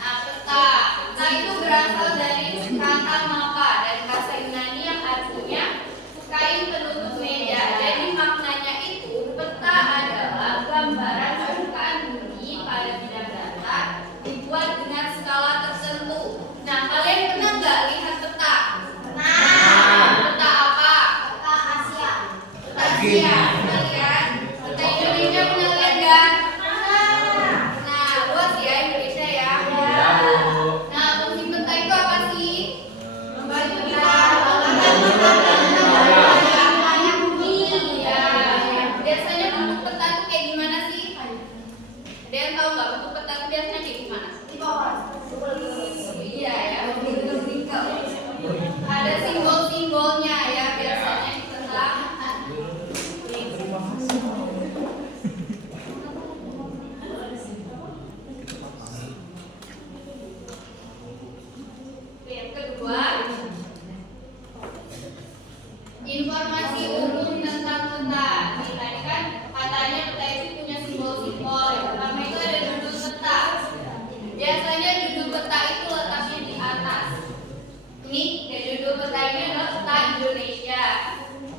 Nah, peta. Peta itu berasal dari kata mapa, dari bahasa Yunani yang artinya kain penutup meja. Jadi maknanya itu peta adalah gambaran permukaan bumi pada bidang datar dibuat dengan skala tertentu. Nah, kalian pernah nggak lihat peta? Pernah. Peta apa? Peta Asia. Peta Asia. Pernah lihat? Peta Indonesia pernah lihat nggak? Nah, luas ya Indonesia ya. Nah, fungsi peta itu apa sih? Membantu kita biasanya bentuk peta itu kayak gimana sih? Ada yang tahu nggak bentuk peta itu biasanya kayak gimana? Di bawah. Iya ya. Ada simbol-simbolnya ya biasanya di peta. Yang kedua, informasi umum tentang peta. Nih, tadi kan katanya peta itu punya simbol-simbol. Yang pertama itu ada judul peta. Biasanya judul peta itu letaknya di atas. Ini ya, judul peta ini adalah peta Indonesia.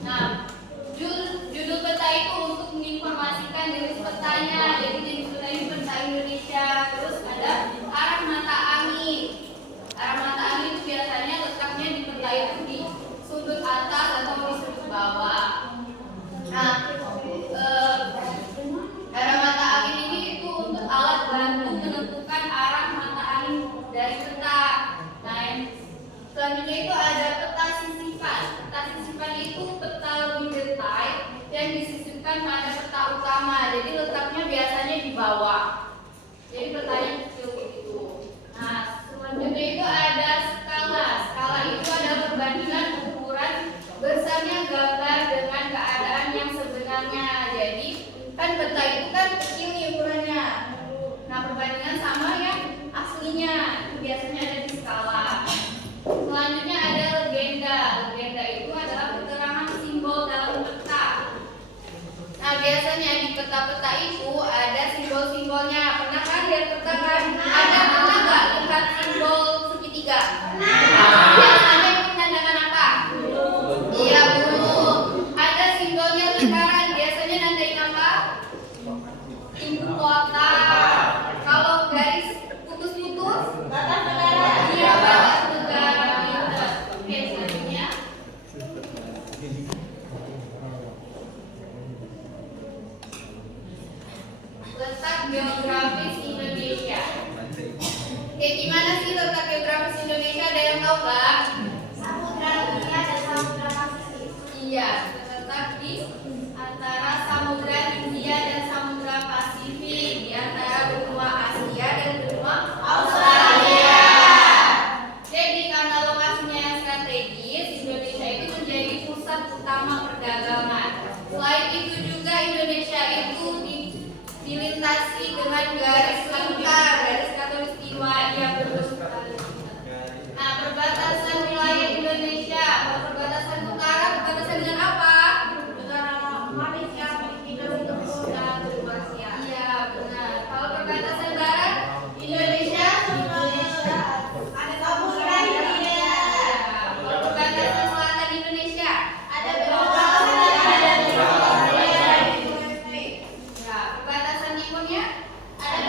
Nah, judul peta itu untuk menginformasikan jenis petanya. Jadi jenis peta ini peta Indonesia. Terus ada arah mata angin. Arah mata angin itu biasanya letaknya di peta itu di sudut atas atau di sudut bawah. Nah, arah mata angin ini itu untuk alat bantu menentukan arah mata angin dari peta. Nah, yang selanjutnya itu ada peta sisipan. Peta sisipan itu peta lebih detail yang disisipkan pada peta utama. Jadi letaknya biasanya di bawah. Jadi petanya kecil begitu. Nah, selanjutnya itu ada skala. Skala itu adalah perbandingan ukuran besarnya gambar dengan keadaan yang sebenarnya. Jadi kan peta itu kan kecil nih ukurannya. Nah, perbandingan sama yang aslinya itu biasanya ada di skala. Selanjutnya ada legenda. Legenda itu adalah keterangan simbol dalam peta. Nah, biasanya di peta-peta itu ada simbol-simbolnya. Pernah kan lihat peta kan? Pernah nggak lihat simbol segitiga? Biasanya itu menandakan apa? Iya, burung. Ada simbolnya lingkaran. Biasanya nandain apa? Ibu kota. Kalau garis putus-putus? Batas negara. Iya, batas negara. Oke, selanjutnya. Letak geografis Indonesia. Kayak gimana sih letak geografis Indonesia? Ada yang tahu nggak? Samudra Hindia dan Samudra Pasifik. Iya, terletak di antara Samudra Hindia dan Samudra Pasifik, di antara benua Asia dan benua Australia. Jadi karena lokasinya yang strategis, Indonesia itu menjadi pusat utama perdagangan. Selain itu juga Indonesia itu dilintasi dengan garis lingkar, garis khatulistiwa yang berbentuk. Nah, perbatasan wilayah Indonesia, perbatasan utara, perbatasan dengan apa? Dengan Malaysia, Filipina, Singapura, dan Malaysia. Iya, benar. Kalau perbatasan barat, Indonesia ada Samudra Hindia. Kalau perbatasan selatan Indonesia ada Ya, perbatasan timurnya ada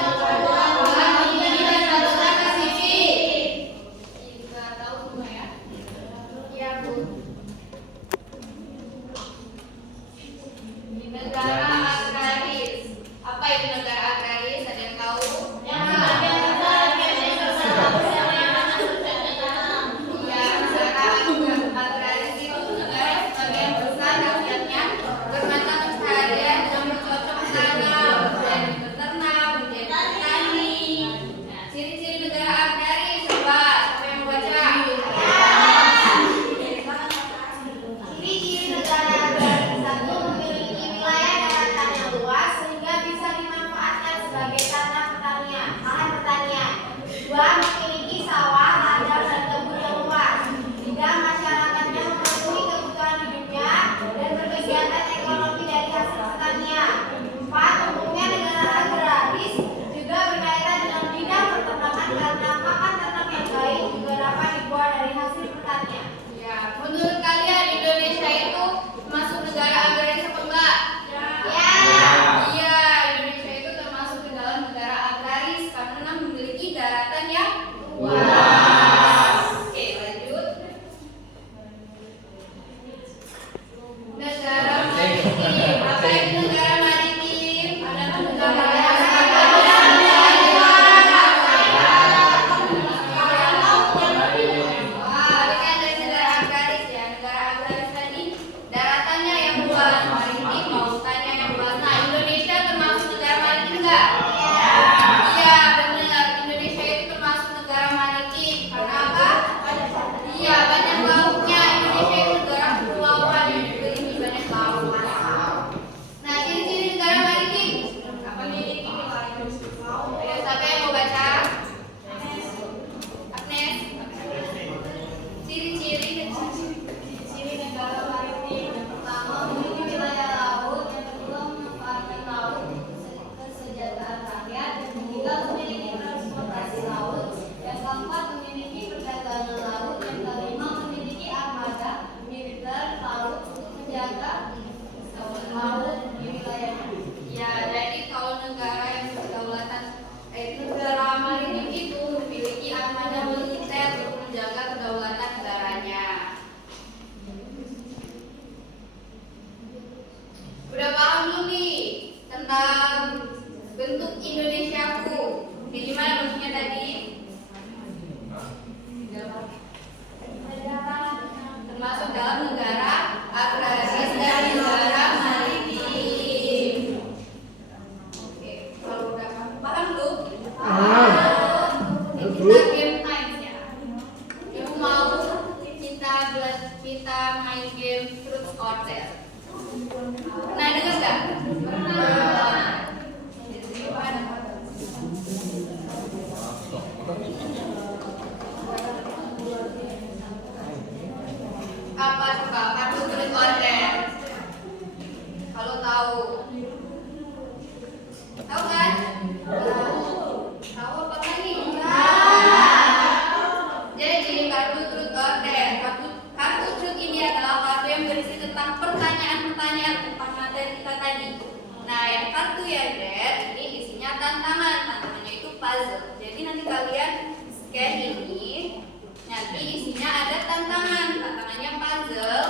scan ini nanti isinya ada tantangannya puzzle.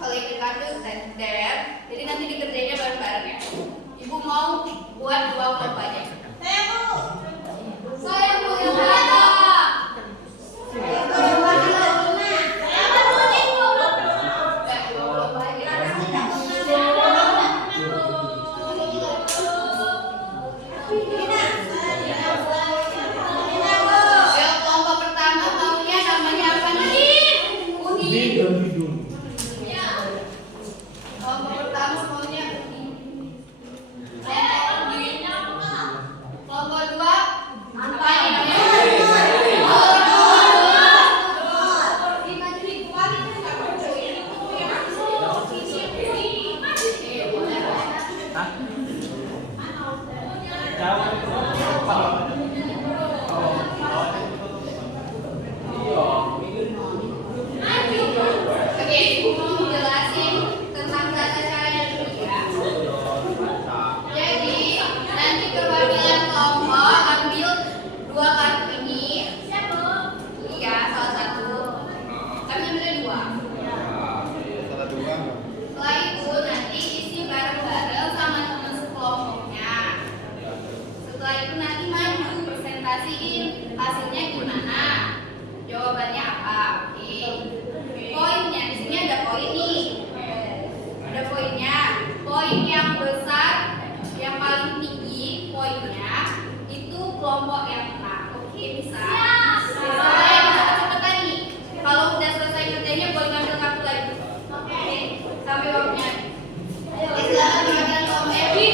Kalau itu kartu tester, jadi nanti dikerjainnya bareng-bareng ya. Ibu mau buat 2 kelompok aja. Saya Bu yang mana? Hasilnya gimana? Jawabannya apa? Poinnya di sini ada poin nih. Ada poinnya. Poin yang besar, yang paling tinggi poinnya itu kelompok yang menang. Oke, bisa. Saya bisa kecepatan nih. Kalau udah selesai kerjanya boleh ngambil kartu lagi. Oke. Sampai waktunya. Silakan bagian kelompok Evi.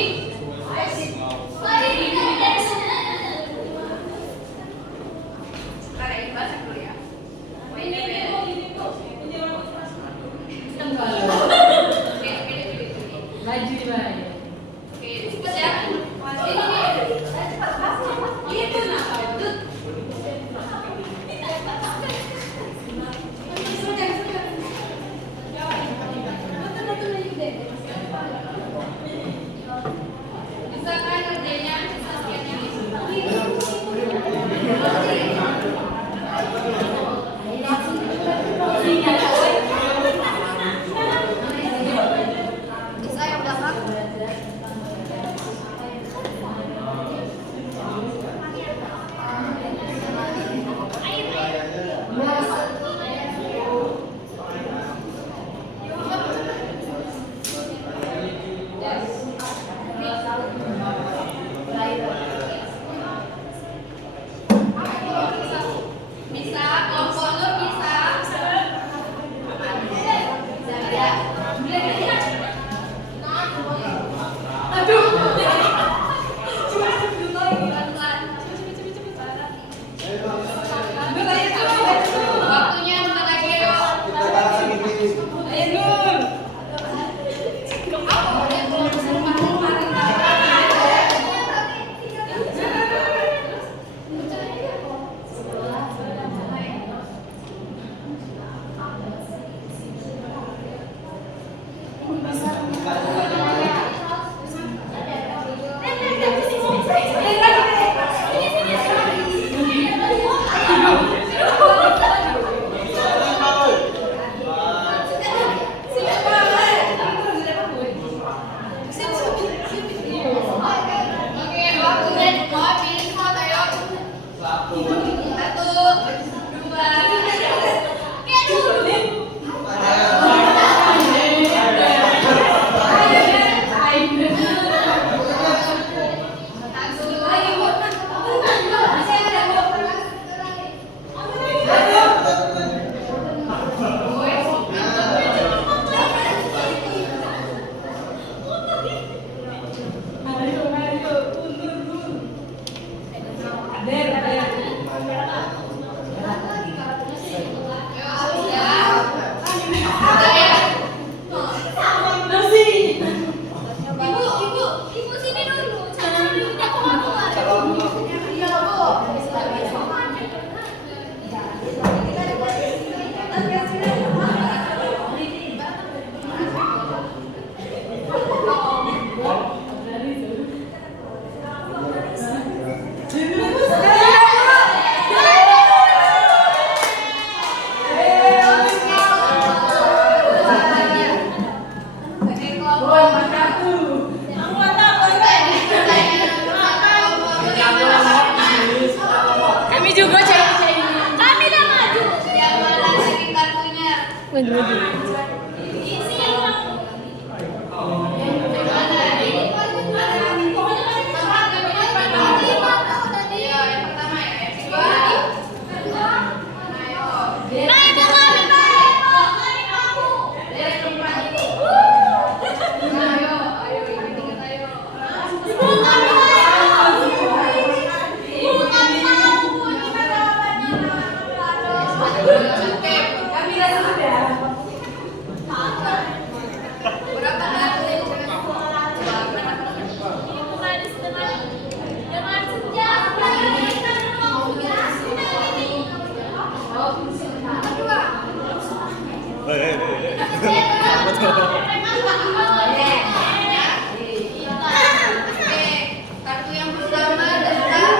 Kartu yang pertama adalah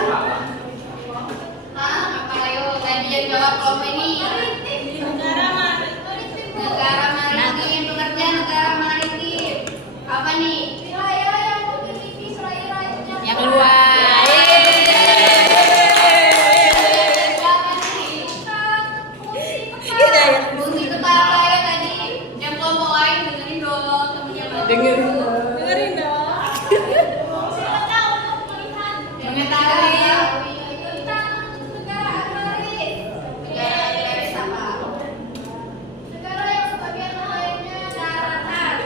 apa ayo tadi yang jawab kelompok ini. Negara maritim, pengertian negara maritim. Apa nih? Yang kedua. Fungsi peta apa ya tadi? Yang kelompok lain dengerin dong, temennya Dengerin dong. Mengetahui negara agaris apa? Negara yang sebagian lainnya daratan.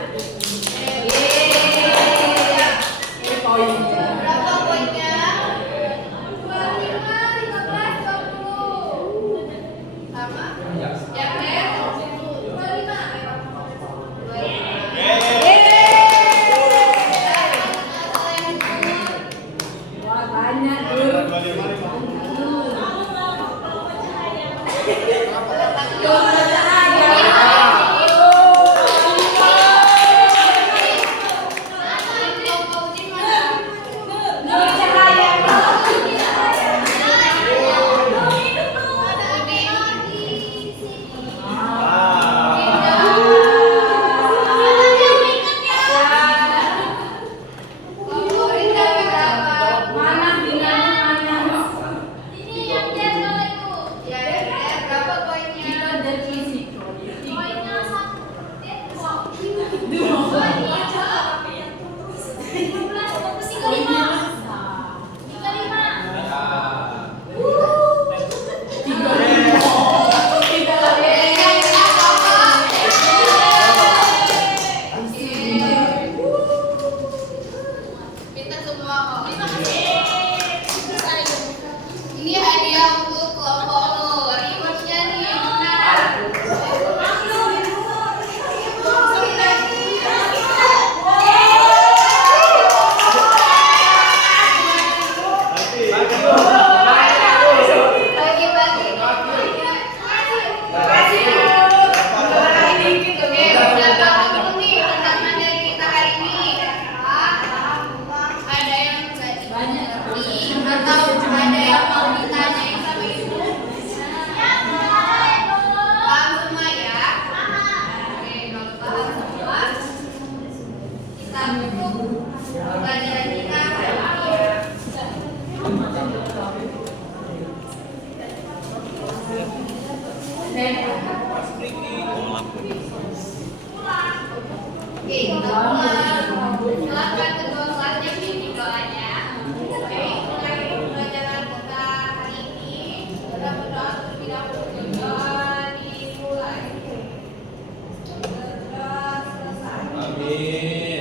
Berapa poinnya? 25, 15, 20. Sama? Yang mer? 25. Kita semua kok. Ini hadiah untuk kelompok lo. Rewardnya nih benar. Bagi-bagi. Oke, udah paham belum nih tentang materi kita hari ini? Ada yang banyak atau ada yang mau ditanyain sama ibu? Paham semua ya? Oke, kalau paham semua, kita tutup pelajaran kita hari ini. Oke, kita mulai. Silakan kedua kelasnya bimbing doanya. Oke, mulai pelajaran kita hari ini. Kita berdoa terlebih dahulu juga dimulai. Segera selesai. Amin.